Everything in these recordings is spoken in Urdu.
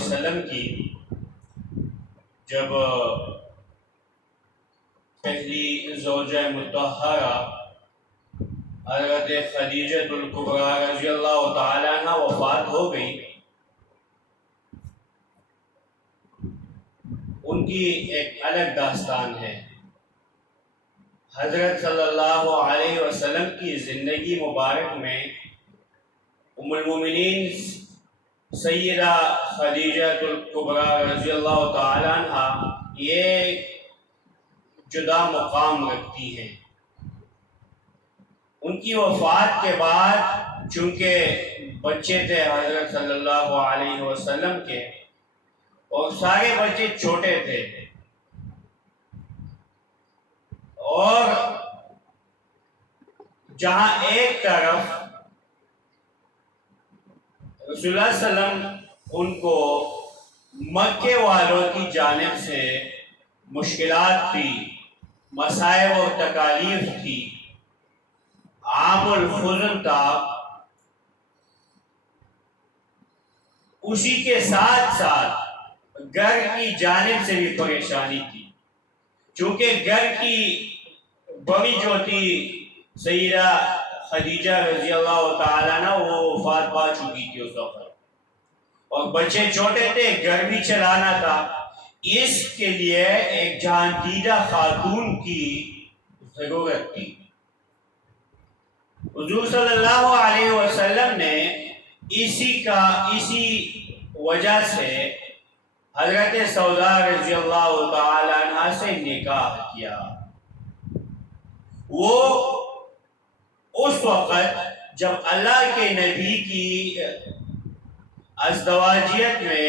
وسلم کی جب پہلی زوجہ مطہرہ حضرت خدیجہ الکبریٰ رضی اللہ تعالی عنہ وفات ہو گئی، ان کی ایک الگ داستان ہے۔ حضرت صلی اللہ علیہ وسلم کی زندگی مبارک میں ام المومنین سیدہ خدیجہ الکبریٰ رضی اللہ تعالی عنہ یہ جدا مقام رکھتی ہیں۔ ان کی وفات کے بعد چونکہ بچے تھے حضرت صلی اللہ علیہ وسلم کے اور سارے بچے چھوٹے تھے، اور جہاں ایک طرف رسول اللہ صلی اللہ علیہ وسلم ان کو مکے والوں کی جانب سے مشکلات تھی، مصائب اور تکالیف تھی، عام الحزن تھا، اسی کے ساتھ ساتھ گھر کی جانب سے بھی پریشانی تھی، چونکہ گھر کی بڑی جو تھی سیدہ خدیجہ رضی اللہ تعالیٰ عنہ وہ وفات پا چکی تھی اس وقت، اور بچے چھوٹے تھے، گھر بھی چلانا تھا، اس کے لیے ایک جان دیدہ خاتون کی ضرورت تھی۔ حضور صلی اللہ علیہ وسلم نے اسی وجہ سے حضرت سودا رضی اللہ تعالی عنہ سے نکاح کیا۔ وہ اس وقت جب اللہ کے نبی کی ازدواجیت میں،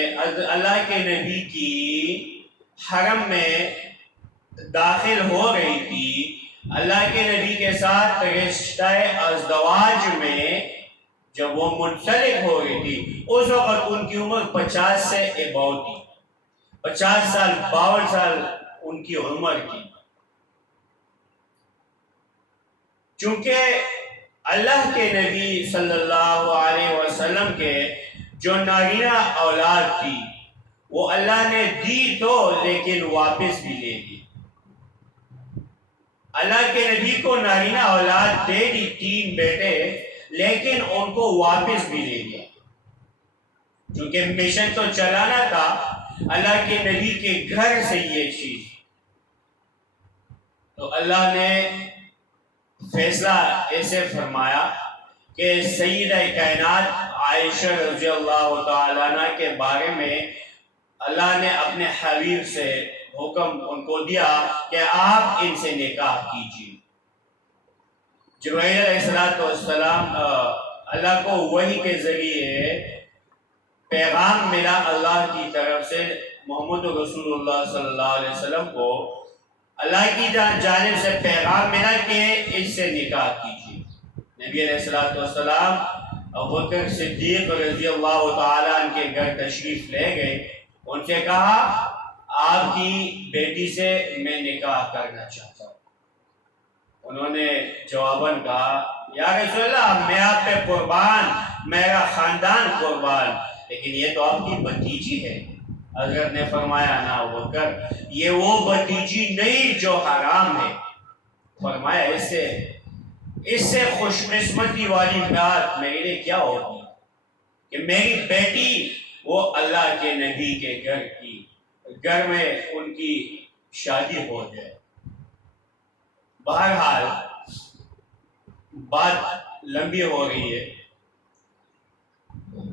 اللہ کے نبی کی حرم میں داخل ہو رہی تھی، اللہ کے نبی کے ساتھ رشتہ ازدواج میں جب وہ منسلک ہو رہی تھی، اس وقت ان کی عمر 50 سے اباؤ تھی، 50 سال 52 سال ان کی عمر کی۔ چونکہ اللہ کے نبی صلی اللہ علیہ وسلم کے جو نارینہ اولاد تھی وہ اللہ نے دی تو لیکن واپس بھی لے دی۔ اللہ کے نبی کو نارینہ اولاد دے دی، 3 بیٹے، لیکن ان کو واپس بھی لے دیا، چونکہ مشن تو چلانا تھا اللہ کے نبی کے گھر سے یہ چیز، تو اللہ نے فیصلہ ایسے فرمایا کہ سیدہ کائنات عائشہ رضی اللہ تعالیٰ عنہ کے بارے میں اللہ نے اپنے حبیب سے حکم ان کو دیا کہ آپ ان سے نکاح کیجیے۔ جبرائیل علیہ السلام اللہ کو وحی کے ذریعے پیغام ملا اللہ کی طرف سے، محمد رسول اللہ صلی اللہ علیہ وسلم کو اللہ کی جانب سے پیغام ملا کہ اس سے نکاح کیجیے۔ نبی علیہ السلام ابوبکر صدیق رضی اللہ تعالیٰ عنہ کے گھر تشریف لے گئے، ان سے کہا آپ کی بیٹی سے میں نکاح کرنا چاہتا ہوں۔ انہوں نے جواباً کہا یا رسول اللہ میں آپ پہ قربان، میرا خاندان قربان، لیکن یہ تو آپ کی بھتیجی ہے۔ حضرت نے فرمایا نہ ابوبکر، یہ وہ بھتیجی نہیں جو حرام ہے۔ فرمایا اس سے خوش قسمتی والی بات میرے لیے کیا ہوگی کہ میری بیٹی وہ اللہ کے نبی کے گھر میں ان کی شادی ہو جائے۔ بہرحال بات لمبی ہو رہی ہے،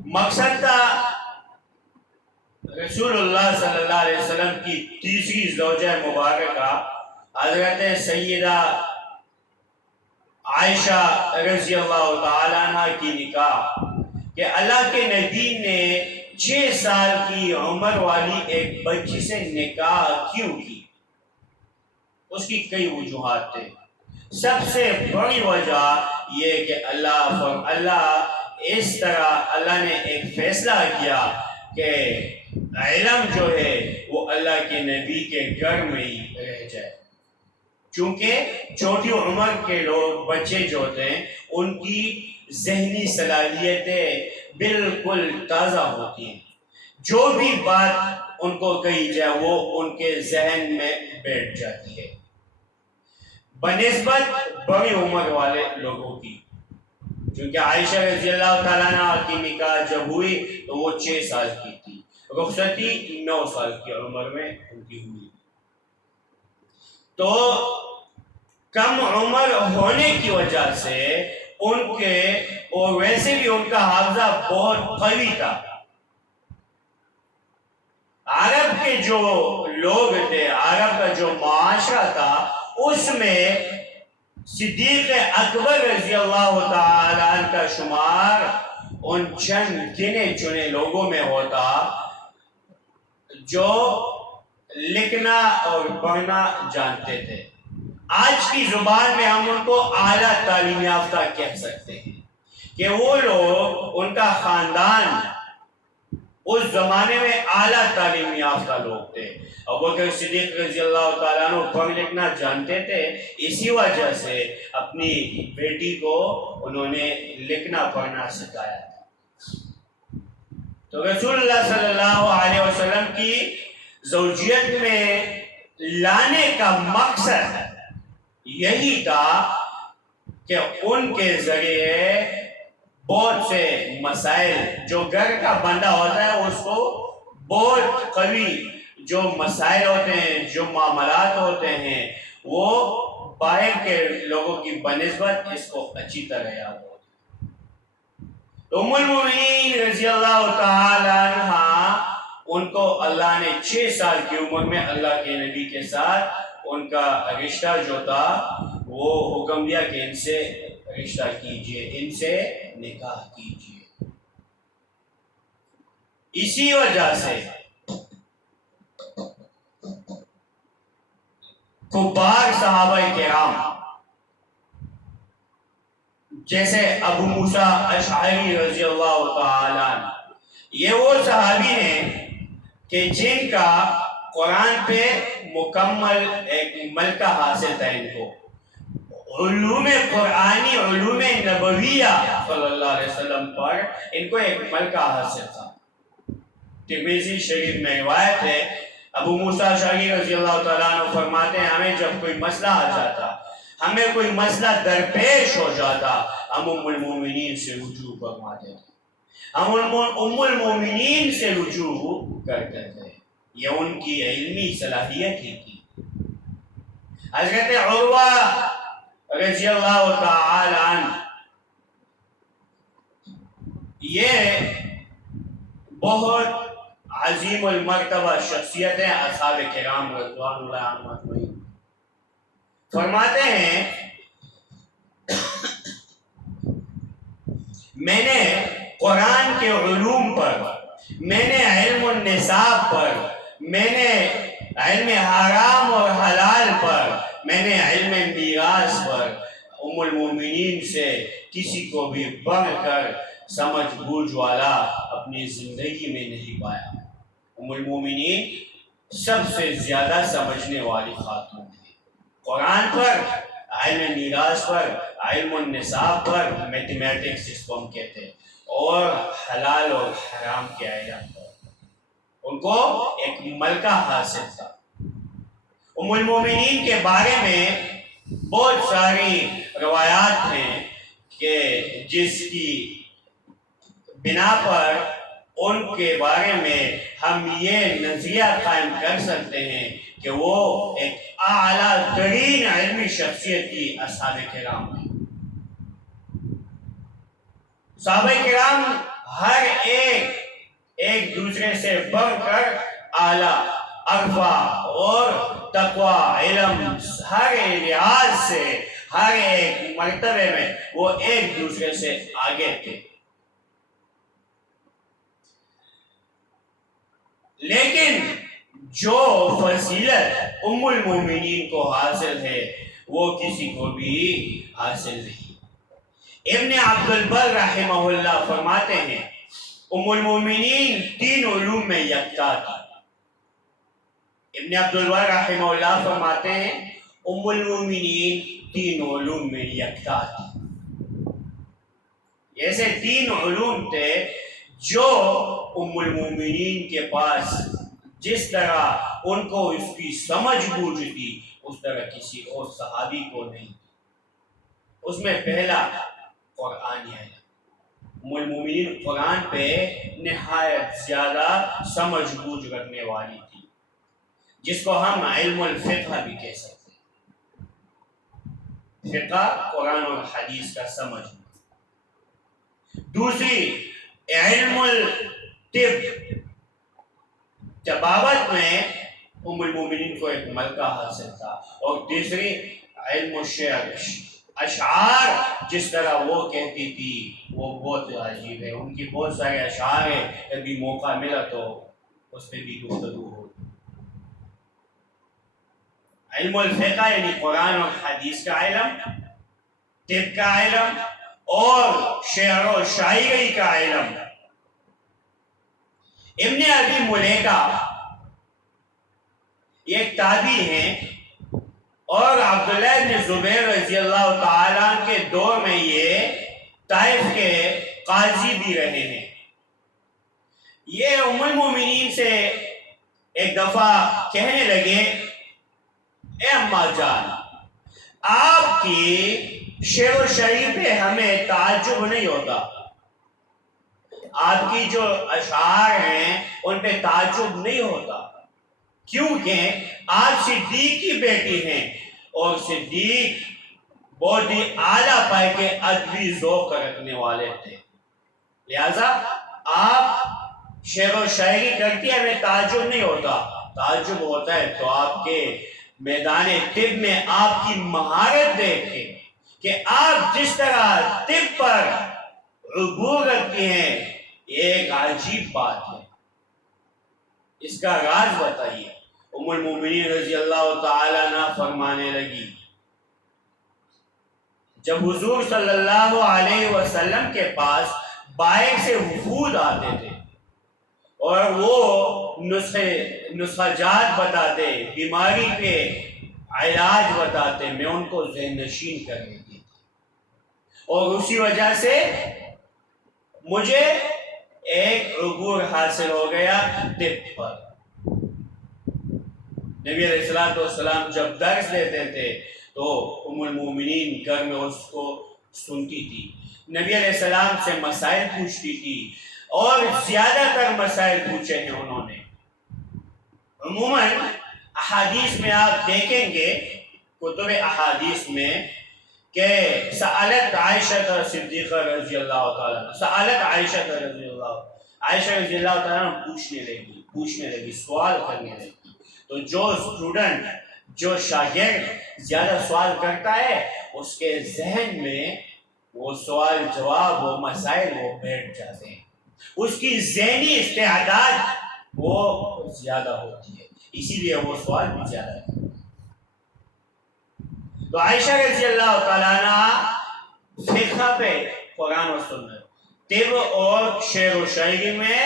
مقصد تھا رسول اللہ صلی اللہ علیہ وسلم کی تیسری زوجہ مبارکہ حضرت سیدہ عائشہ رضی اللہ تعالی عنہ کی نکاح، کہ اللہ کے نبی نے 6 سال کی عمر والی ایک بچی سے نکاح کیوں کی؟ اس کی کئی وجوہات تھے۔ سب سے بڑی وجہ یہ کہ اس طرح اللہ نے ایک فیصلہ کیا کہ علم جو ہے وہ اللہ کے نبی کے گھر میں ہی رہ جائے، چونکہ چھوٹی عمر کے لوگ بچے جو ہوتے ہیں ان کی ذہنی صلاحیتیں بالکل تازہ ہوتی ہیں، جو بھی بات ان کو کہی جائے وہ ان کے ذہن میں بیٹھ جاتی ہے بنسبت بڑی عمر والے لوگوں کی. کیونکہ عائشہ رضی اللہ تعالیٰ عنہ کی نکاح جب ہوئی تو وہ 6 سال کی تھی، رخصتی 9 سال کی عمر میں ان کی ہوئی. تو کم عمر ہونے کی وجہ سے ان کے، اور ویسے بھی ان کا حافظہ بہت قوی تھا. عرب کے جو لوگ تھے، عرب کا جو معاشرہ تھا، اس میں صدیق اکبر رضی اللہ تعالی عنہ کا شمار ان چند گنے چنے لوگوں میں ہوتا جو لکھنا اور پڑھنا جانتے تھے. آج کی زبان میں ہم ان کو اعلیٰ تعلیم یافتہ کہہ سکتے ہیں کہ وہ لوگ، ان کا خاندان اس زمانے میں اعلیٰ تعلیم یافتہ لوگ تھے. ابوبکر صدیق رضی اللہ تعالیٰ عنہ پڑھ لکھنا جانتے تھے، اسی وجہ سے اپنی بیٹی کو انہوں نے لکھنا پڑھنا سکھایا تھا. تو رسول اللہ صلی اللہ علیہ وسلم کی زوجیت میں لانے کا مقصد یہی تھا کہ ان کے ذریعے بہت سے مسائل، جو گھر کا بندہ ہوتا ہے اس کو بہت قوی جو مسائل ہوتے ہیں، جو معاملات ہوتے ہیں، وہ باہر کے لوگوں کی بنسبت اس کو اچھی طرح یاد ہوتی ہے. ام المؤمنین رضی اللہ تعالی عنہ، ان کو اللہ نے 6 سال کی عمر میں اللہ کے نبی کے ساتھ ان کا رشتہ جو تھا وہ حکم دیا کہ ان سے رشتہ کیجئے، ان سے نکاح کیجئے. اسی وجہ سے کبار صحابہ کرام جیسے ابو موسیٰ اشعری رضی اللہ تعالی عنہ، یہ وہ صحابی ہیں کہ جن کا قرآن پہ مکمل ایک ملکہ حاصل تھا. ان کو علوم قرآنی، علوم نبویہ صلی اللہ علیہ وسلم پر ان کو ایک ملکہ حاصل تھا. ترمذی شریف میں روایت ہے، ابو موسیٰ اشعری رضی اللہ تعالیٰ عنہ فرماتے ہیں ہمیں جب کوئی مسئلہ آ جاتا، ہمیں کوئی مسئلہ درپیش ہو جاتا، ہم ام المومنین سے رجوع فرماتے تھے، ہم ام المومنین سے رجوع کرتے تھے. یہ ان کی علمی صلاحیت ہی تھی. حضرت عروہ رضی اللہ تعالی عنہ، یہ بہت عظیم المرتبہ شخصیت ہیں اصحاب کرام رضوان اللہ عنہم اجمعین. فرماتے ہیں میں نے قرآن کے علوم پر، میں نے علم النساب پر، میں نے علم حرام اور حلال پر، میں نے علم میراث پر ام المومنین سے کسی کو بھی بڑھ کر سمجھ بوجھ والا اپنی زندگی میں نہیں پایا. ام المومنین سب سے زیادہ سمجھنے والی خاتون ہے. قرآن پر، علم میراث پر، علم النساب پر، میتھمیٹکس جس کو ہم کہتے ہیں، اور حلال اور حرام کے علم پر ان کو ایک ملکہ حاصل تھا. ام المومنین کے بارے میں بہت ساری روایات ہیں کہ جس کی بنا پر ان کے بارے میں ہم یہ نظریہ قائم کر سکتے ہیں کہ وہ ایک اعلیٰ ترین علمی شخصیت تھی اصحاب کرام میں. صحابہ کرام ہر ایک دوسرے سے بڑھ کر اعلیٰ عرفہ اور تقوی، علم، ہر لحاظ سے، ہر ایک مرتبے میں وہ ایک دوسرے سے آگے تھے. لیکن جو فضیلت ام المومنین کو حاصل ہے وہ کسی کو بھی حاصل نہیں. ابن عبد البر رحمہ اللہ فرماتے ہیں ام المومنین 3 علوم میں یکتا تھی. ابن عبد البر رحمہ اللہ فرماتے ہیں ام المومنین 3 علوم میں یکتا تھی. ایسے 3 علوم تھے جو ام المومنین کے پاس جس طرح ان کو اس کی سمجھ بوجھ تھی اس طرح کسی اور صحابی کو نہیں. اس میں پہلا قرآن ہے. ام المومنین قرآن پہ نہایت زیادہ سمجھ بوجھ رکھنے والی تھی، جس کو ہم علم الفقہ بھی کہہ سکتے ہیں. فقہ قرآن اور حدیث کا سمجھ. دوسری علم الطب، طبابت میں ام المومنین کو ایک ملکہ حاصل تھا. اور تیسری علم الشعر، اشعار جس طرح وہ کہتی تھی وہ بہت عجیب ہے. ان کی بہت سارے اشعار ہیں، کبھی موقع ملا تو اس پہ بھی گفتگو ہو. علم الفقہ یعنی قرآن اور حدیث کا علم، طب کا علم اور شعر و شاعری کا علم. ابن ابی ملیکہ ایک تابعی ہیں اور عبداللہ بن زبیر رضی اللہ تعالیٰ کے دور میں یہ طائف کے قاضی بھی رہے ہیں. یہ ام المومنین سے ایک دفعہ کہنے لگے، اے اماں جان، آپ کی شعر و شاعری پہ ہمیں تعجب نہیں ہوتا، آپ کی جو اشعار ہیں ان پہ تعجب نہیں ہوتا، کیونکہ آپ صدیق کی بیٹی ہیں اور صدیق بہت ہی اعلیٰ پائے کے ادبی ذوق رکھنے والے تھے. لہذا آپ شعر و شاعری کرتی ہمیں تعجب نہیں ہوتا. تعجب ہوتا ہے تو آپ کے میدان طب میں آپ کی مہارت دیکھ کے کہ آپ جس طرح طب پر عبور رکھتی ہیں، ایک عجیب بات ہے. اس کا راز بتائیے. ام المومنین رضی اللہ تعالیٰ عنہ فرمانے لگی، جب حضور صلی اللہ علیہ وسلم کے پاس باہر سے وفود آتے تھے اور وہ نسخہ جات بتاتے، بیماری کے علاج بتاتے، میں ان کو ذہن نشین کر لیتی تھی. اور اسی وجہ سے مجھے ایک عبور حاصل ہو گیا طب پر. نبی علیہ السلام جب درس دیتے تھے تو ام المومنین گھر میں اس کو سنتی تھی. نبی علیہ السلام سے مسائل پوچھتی تھی اور زیادہ تر مسائل پوچھے ہیں انہوں نے. عموماً احادیث میں آپ دیکھیں گے، کتب احادیث میں، کہ سألت عائشہ صدیقہ رضی اللہ تعالیٰ عنہ، سألت عائشہ رضی اللہ تعالیٰ عنہ پوچھنے لگی، سوال کرنے لگی. تو جو اسٹوڈنٹ، جو شاگرد زیادہ سوال کرتا ہے اس کے ذہن میں وہ سوال جواب، وہ مسائل وہ بیٹھ جاتے ہیں، اس کی ذہنی استعداد وہ زیادہ ہوتی ہے، اسی لیے وہ سوال بھی زیادہ ہے. تو عائشہ رضی اللہ تعالیٰ عنہ فقہ پہ قرآن و سنت، طب اور شعر و شاعری میں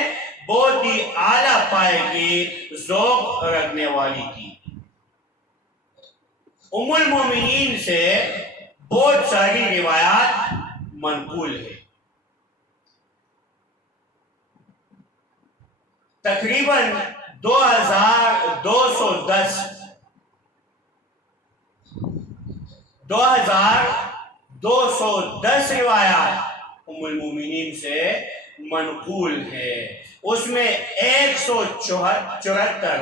بہت ہی اعلیٰ پائے کی ذوق رکھنے والی تھی. ام المومنین سے بہت ساری روایات منقول ہے. تقریباً 2210 روایات ام المومنین سے منقول ہے. اس میں 174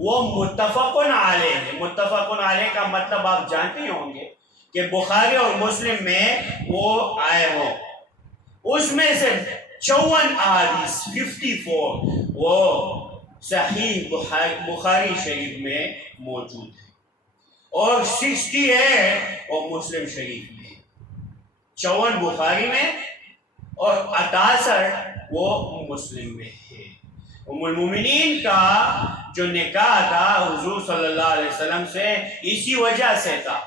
وہ متفقن علیہ ہے. متفقن علیہ کا مطلب آپ جانتے ہوں گے کہ بخاری اور مسلم میں وہ آئے ہوں. اس میں سے 54 احادیث 54 وہ صحیح بخاری شریف میں موجود ہے اور 60 ہے وہ مسلم شریف میں. 54 بخاری میں اور 68 وہ مسلم میں ہے. ام المومنین کا جو نکاح تھا حضور صلی اللہ علیہ وسلم سے اسی وجہ سے تھا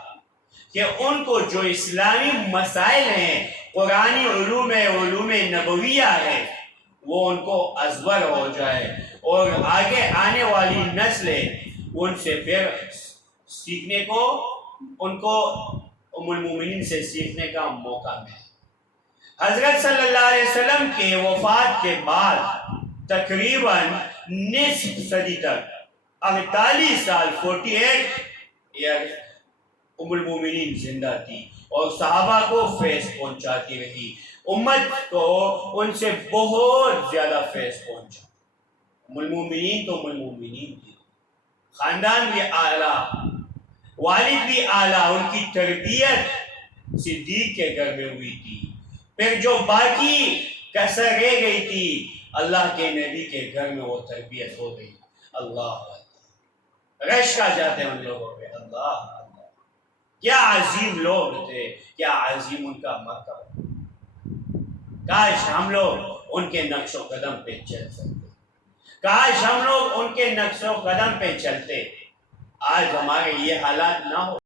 کہ ان کو جو اسلامی مسائل ہیں، قرآنی علوم نبویہ ہے، وہ ان کو ازور ہو جائے اور آگے آنے والی نسلیں ان سے پھر سیکھنے کو ان کو ام المومنین سے سیکھنے کا موقع ملا۔ حضرت صلی اللہ علیہ وسلم کے وفات کے بعد تقریباً نصف صدی تک 48 سال 48 ایئر ام المومنین زندہ تھی اور صحابہ کو فیض پہنچاتی رہی، امت کو ان سے بہت زیادہ فیض پہنچا۔ ام المومنین تو ام المومنین تھی، خاندان بھی اعلیٰ، والد بھی اعلیٰ، ان کی تربیت صدیق کے گھر میں ہوئی تھی، پھر جو باقی کسر رہ گئی تھی اللہ کے نبی کے گھر میں وہ تربیت ہو گئی۔ اللہ رش کا جاتے ہیں ان لوگوں پہ، اللہ اللہ، کیا عظیم لوگ تھے، کیا عظیم ان کا مرتبہ، کاش ہم لوگ ان کے نقش و قدم پہ چل سکتے، کاش ہم لوگ ان کے نقش و قدم پہ چلتے، آج ہمارے یہ حالات نہ ہو۔